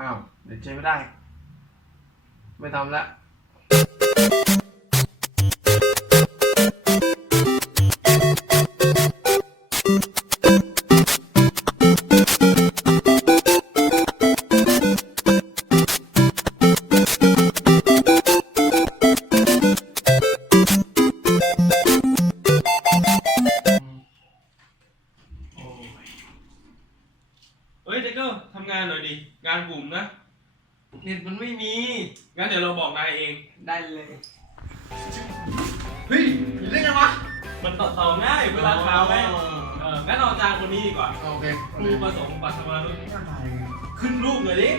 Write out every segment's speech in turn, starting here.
อ้าว เดี๋ยวใช้ไม่ได้ ไม่ทำล้ว งานกลุ่มนะ เน็ตมันไม่มี งั้นเดี๋ยวเราบอกนายเอง ได้เลย เฮ้ยมีได้ไงวะมันตัดต่อง่ายเวลาข่าวไงเอองั้นเอาอาจารย์คนนี้ดีกว่า โอเคครูประสงค์ปัทมารุขึ้นรูปเลยดิ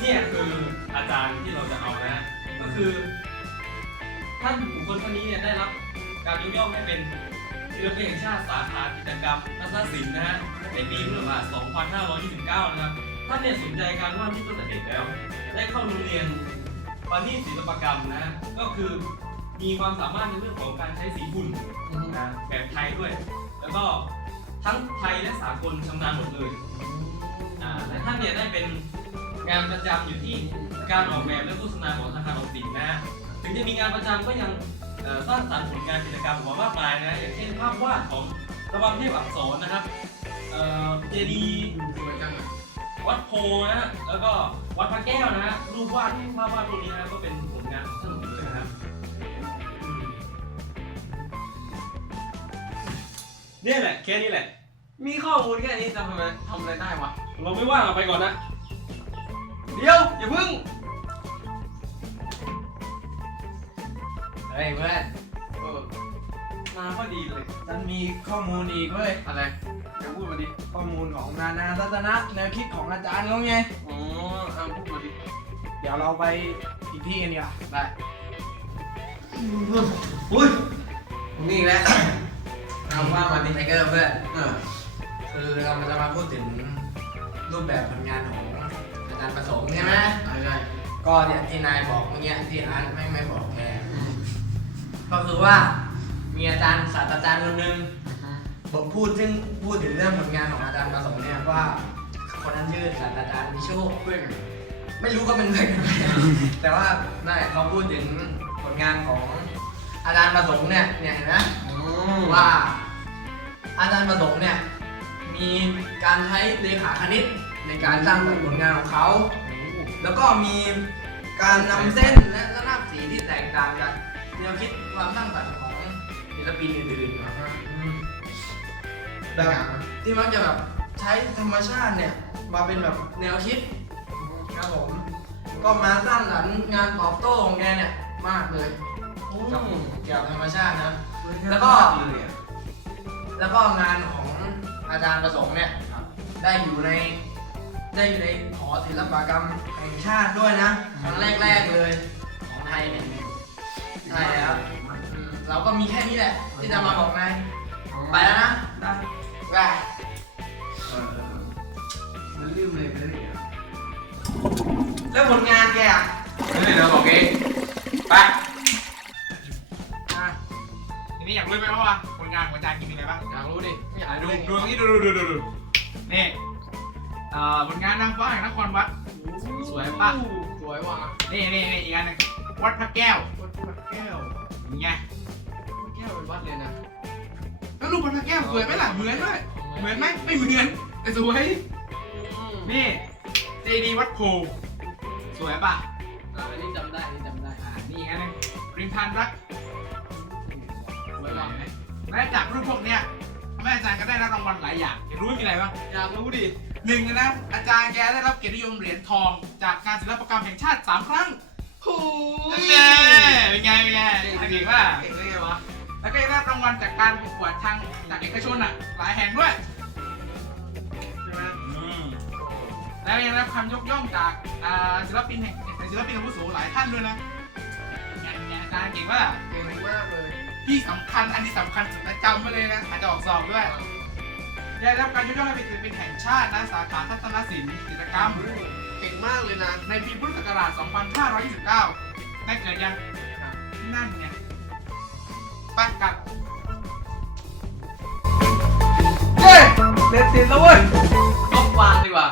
เนี่ยคืออาจารย์ที่เราจะเอานะ ก็คือ ท่านบุคคลท่านนี้เนี่ยได้รับการยกย่องให้เป็นศิลปินแห่งชาติสาขากิจกรรมนักศิลป์นะฮะในปีพุทธศักราช2529 นะครับ ท่านเนี่ยสนใจการวาดรูปตั้งแต่เด็กแล้ว ได้เข้าโรงเรียนปานีศิลปกรรมนะ ก็คือมีความสามารถในเรื่องของการใช้สีฝุ่นนะแบบไทยด้วย แล้วก็ทั้งไทยและสากลชำนาญหมดเลยอ่าและท่านเนี่ยได้เป็นงานประจำอยู่ที่การออกแบบและโฆษณาของธนาคารออมสินนะ ถึงจะมีงานประจำก็ยังสร้างสรรค์ผลงานกิจกรรมออกมามากมายนะ อย่างเช่นภาพวาดของระวังเทพอักษรนะครับเออเจดีย์สวยจังอะ วัดโพนะฮะแล้วก็วัดพระแก้วนะฮะรูปวาดภาพวาดพวกนี้นะก็เป็นผลงานของท่านหมดเลยนะครับอืมเนี่ยแหละแค่นี้แหละ มีข้อมูลแค่นี้จะทำอะไรทำอะไรได้วะ เราไม่ว่างเอาไปก่อนนะ เดี๋ยว อย่าพึ่ง เฮ้ยเพื่อนเออ มาพอดีเลยฉันมีข้อมูลอีกเว้ย อะไรจะพูดมาดิข้อมูลของนานาทัศนะแนวคิดของอาจารย์เขาไง อ๋อเอาพูดมาดิ เดี๋ยวเราไปอีกที่กันดีกว่าได้อุ้ยนี่แหละเอาว่ามาดิไทเกอร์เพื่อนเออคือเราจะมาพูดถึงรูปแบบผลงานของอาจารย์ประสงค์ใช่ไหมใช่ใช่ก็อย่างที่นายบอกเมื่อกี้ที่อาร์ตไม่ไม่บอกแกก็คือว่า มีอาจารย์ศาสตราจารย์คนหนึ่งบอกพูดซึ่งพูดถึงเรื่องผลงานของอาจารย์ประสงค์เนี่ยว่า คนนั้นชื่อศาสตราจารย์วิโชคเพื่อนไม่รู้ก็เป็นเพื่อนกันไหมแต่ว่านั่นแหละเขาพูดถึงผลงานของอาจารย์ประสงค์เนี่ยเนี่ยเห็นไหมอ๋อว่า อาจารย์ประสงค์เนี่ยมีการใช้เลขาคณิตในการสร้างสรรค์ผลงานของเขาแล้วก็มีการนำเส้นและระนาบสีที่แตกต่างจากแนวคิดความสร้างสรรค์ของ ศิลปินอื่นๆนะครับอืมแบบที่มักจะแบบใช้ธรรมชาติเนี่ย มาเป็นแบบแนวคิดครับผม ก็มาสร้างสรรค์งานตอบโต้ของแกเนี่ยมากเลยโอ้กับเกี่ยวกับธรรมชาตินะ แล้แล้ววก็ก็เลยอะแล้วก็งานของอาจารย์ประสงค์เนี่ยได้อยู่ในได้อยู่ในหอศิลปกรรมแห่งชาติด้วยนะครั้งแรกๆเลยของไทยเนี่ยใช่แล้วอืม เราก็มีแค่นี้แหละ ที่จะมาบอกนายไปแล้วนะได้ไปเออมันลืมเลยไปเลยอะแล้วผลงานแกอะไม่เราบอกเองไปอะทีนี้อยากรู้ไหมว่าผลงานของอาจารย์กินมีอะไรบ้างอยากรู้ดิไม่อยากดูรู้ดูนี่ดูดูดูดูดูนี่เอ่อผลงานนางฟ้าแห่งนครวัดสวยปะสวยว่ะนี่นี่นี่อีกอันหนึงวัดพระแก้ววัดพระแก้วเป็นไงแวเป็นวัดเลยนะแล้วรูปพระแก้วสวยไหมล่ะเหมือนด้วยเหมือนไหมไม่เหมือนแต่สวยนี่เจดีย์วัดโพสวยปะอ่าอันนี้จำได้อันนี้จำได้อ่านี่อีกอันหนึงริมทานรักสวยว่ะและจากรูปพวกเนี้ยทำให้อาจารย์ก็ได้รับรางวัลหลายอย่างอยากรู้ว่ามีอะไรบ้างอยากรู้ดิหนึ่งนะอาจารย์แกได้รับเกียรตินิยมเหรียญทอง จากงานศิลปกรรมแห่งชาติสามครั้งโอ้ยเป็นไงเป็นไงเป็นไงเก่งว่า เก่งได้ไงวะ แล้วก็ยังได้รับรางวัลจากการประกวดทางจากเอกชนอะ หลายแห่งด้วยใช่ไหมแล้วยังได้รับคำยกย่องจากอ่าศิลปินแห่งศิลปินอาวุโสหลายท่านด้วยนะเป็นไงเป็นไงอาจารย์เก่งว่าเก่งมากเลยที่สำคัญอันนี้สำคัญสุดนะจำไว้เลยนะอาจจะออกสอบด้วยได้รับการยกย่องให้เป็นศิลปินแห่งชาตินะสาขาทัศนศิลป์กิจกรรมเก่งมากเลยนะในปีพุทธศักราช 2529ได้เกิดยังนั่นไง ไปกันเย้เล่นจสิ้แล้วเว้ยต้องวางดีกว่า